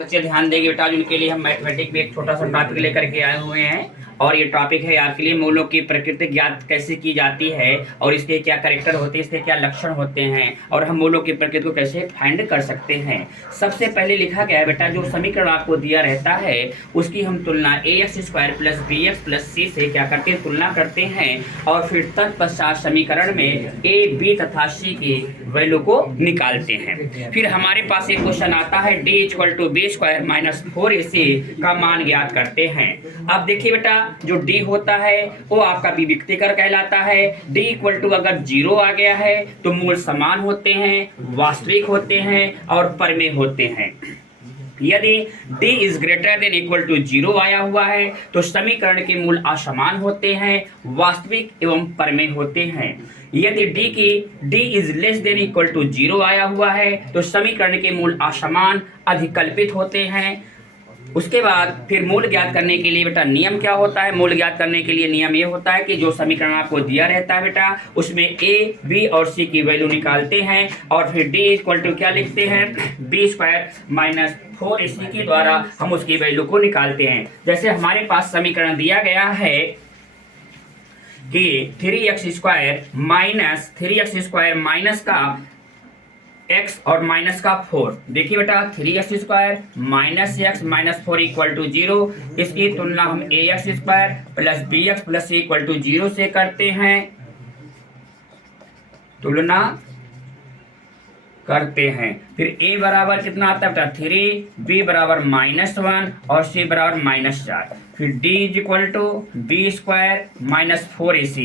बच्चे ध्यान देंगे बेटा, जिनके लिए हम मैथमेटिक्स में एक छोटा सा टॉपिक लेकर के आए हुए हैं। और ये टॉपिक है आपके लिए मूलों की प्रकृति ज्ञात कैसे की जाती है और इसके क्या कैरेक्टर होते हैं, इसके क्या लक्षण होते हैं और हम मूलों की प्रकृति को कैसे फाइंड कर सकते हैं। सबसे पहले लिखा गया है बेटा, जो समीकरण आपको दिया रहता है उसकी हम तुलना ax² + bx + c से क्या करते हैं, तुलना करते हैं। और फिर तत्पश्चात समीकरण में a, b तथा c की वैल्यू को निकालते हैं। फिर हमारे पास एक क्वेश्चन आता है d = b² - 4ac का मान ज्ञात करते हैं। अब देखिए बेटा, जो d होता है वो आपका विविक्तिकर कहलाता है। d = अगर 0 आ गया है तो मूल समान होते हैं, वास्तविक होते हैं और परमेय होते हैं। यदि d > 0 आया हुआ है तो समीकरण के मूल असमान होते हैं, वास्तविक एवं परमेय होते हैं। यदि d < 0 आया हुआ है तो समीकरण के मूल असमान, अधिकल्पित होते हैं। उसके बाद फिर मूल ज्ञात करने के लिए बेटा नियम क्या होता है, मूल ज्ञात करने के लिए नियम ये होता है कि जो समीकरण आपको दिया रहता है बेटा उसमें a, b और c की वैल्यू निकालते हैं और फिर d = क्या लिखते हैं, b² - 4ac के द्वारा हम उसकी वैल्यू को निकालते हैं। जैसे हमारे पास समीकरण दिया गया है कि 3x² माइनस का x और माइनस का 4। देखिए बेटा, 3x² - x - 4 = 0। इसकी तुलना हम ax² + bx + c = 0 से करते हैं, तुलना करते हैं। फिर a बराबर कितना आता है बेटा, 3, b बराबर -1 और c बराबर -4। फिर d = b² - 4ac।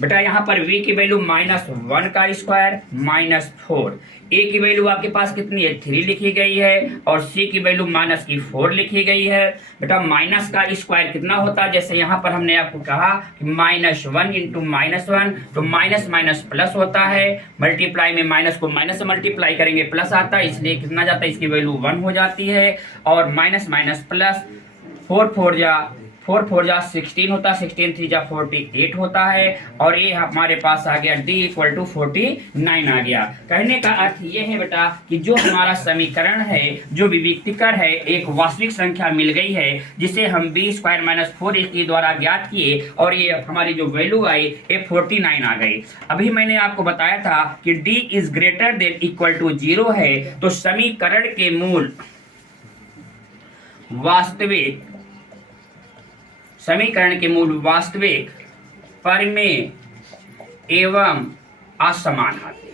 बेटा यहाँ पर v की वैल्यू -1 का स्क्वायर -4, a की वैल्यू आपके पास कितनी है, 3 लिखी गई है और c की वैल्यू -4 लिखी गई है। बेटा माइनस का स्क्वायर कितना होता है, जैसे यहाँ पर हमने आपको कहा कि -1 × -1 तो माइनस माइनस प्लस होता है, मल्टीप्लाई में माइनस को माइनस से मल्टीप्लाई करेंगे प्लस आता है, इसलिए कितना जाता है, इसकी वैल्यू 1 हो जाती है। और माइनस माइनस प्लस 4 4 जा 16 होता है, 16 3 जा 48 होता है। और ये हमारे पास आ गया d = 49 आ गया। कहने का अर्थ ये है बेटा कि जो हमारा समीकरण है, जो विविक्तिकर है, एक वास्तविक संख्या मिल गई है जिसे हम b² - 4ac द्वारा ज्ञात किए और ये हमारी जो वैल्यू आई ये 49 आ गई। अभी मैंने आपको बताया था कि d > 0 है तो समीकरण के मूल वास्तविक, समीकरण के मूल वास्तविक, परमेय एवं असमान आते हैं।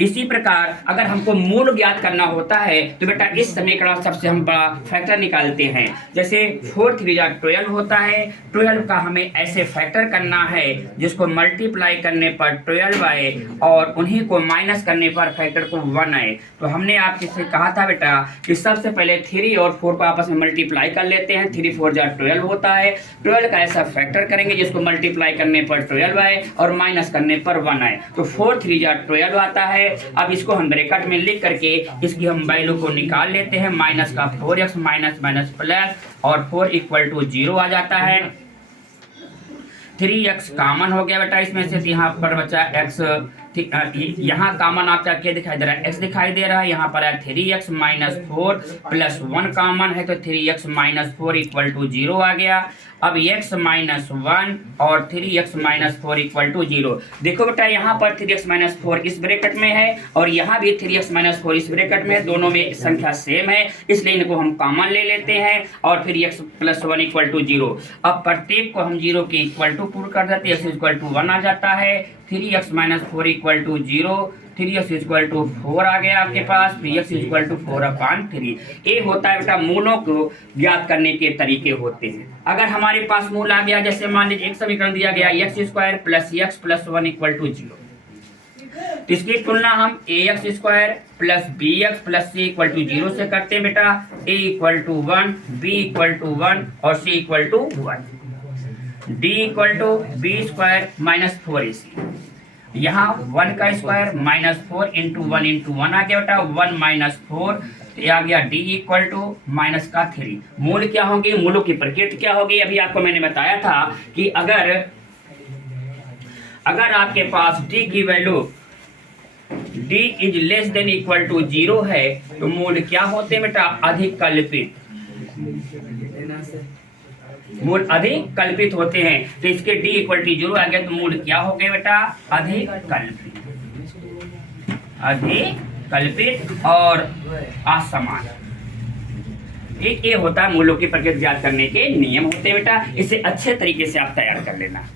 इसी प्रकार अगर हमको मूल ज्ञात करना होता है तो बेटा इस समीकरण सबसे हम बड़ा फैक्टर निकालते हैं। जैसे 4 3 जा 12 होता है, 12 का हमें ऐसे फैक्टर करना है जिसको मल्टीप्लाई करने पर 12 आए और उन्हीं को माइनस करने पर फैक्टर को 1 आए। तो हमने आपसे कहा था बेटा कि सबसे पहले 3 और 4 को आपस में मल्टीप्लाई कर लेते हैं, 3 4 जा 12 होता है। 12 का ऐसा फैक्टर करेंगे जिसको मल्टीप्लाई करने पर 12 आए और माइनस करने पर 1 आए, तो 4 3 जा 12 आता है। अब इसको हम ब्रैकेट में लिख करके इसकी हम वैल्यू को निकाल लेते हैं, माइनस का 4x माइनस माइनस प्लस और 4 = 0 आ जाता है। 3x कॉमन हो गया बेटा इसमें से, यहाँ पर बचा x, यहाँ कॉमन आपका क्या दिखाई दे रहा है, x दिखाई दे रहा है। यहाँ पर है 3x - 4 + 1 कॉमन है तो 3x - 4 = 0 आ गया। अब x - 1 और 3x - 4 = 0। देखो बेटा यहाँ पर 3x - 4 इस ब्रैकेट में है और यहाँ भी 3x - 4 इस ब्रैकेट में है, दोनों में संख्या सेम है, इसलिए इनको हम कॉमन ले लेते हैं और फिर x + 1 = 0। अब प्रत्येक को हम 0 के इक्वल टू पुट कर देते हैं, x = 1 आ जाता है। 3x - 4 = 0, 3x = 4 आ गया आपके पास, 3x = 4/3। ये होता है बेटा मूलों को ज्ञात करने के तरीके होते हैं। अगर हमारे पास मूल आ गया, जैसे मान लीजिए एक समीकरण दिया गया x² + x + 1 = 0, तो इसकी तुलना हम ax² + bx + c = 0 से करते हैं बेटा। a = 1, b = 1 और c = 1। d = b² - 4ac। यहाँ 1 का स्क्वायर -4 × 1 × 1 आ गया बेटा, 1 - 4 आ गया। d = -3। मूल क्या होगी, मूलों की प्रकृति क्या होगी, अभी आपको मैंने बताया था कि अगर आपके पास d की value d is less than equal to 0 है तो मूल क्या होते हैं बेटा? अधिक कल्पित। मूल अधिक कल्पित होते हैं। तो इसके d इक्वल टू 0 आ गया तो मूल क्या हो गए बेटा? अधिक कल्पित। अधिक कल्पित और असमान। एक ये होता है मूलों की प्रकृति ज्ञात करने के नियम होते हैं बेटा। इसे अच्छे तरीके से आप तैयार कर लेना।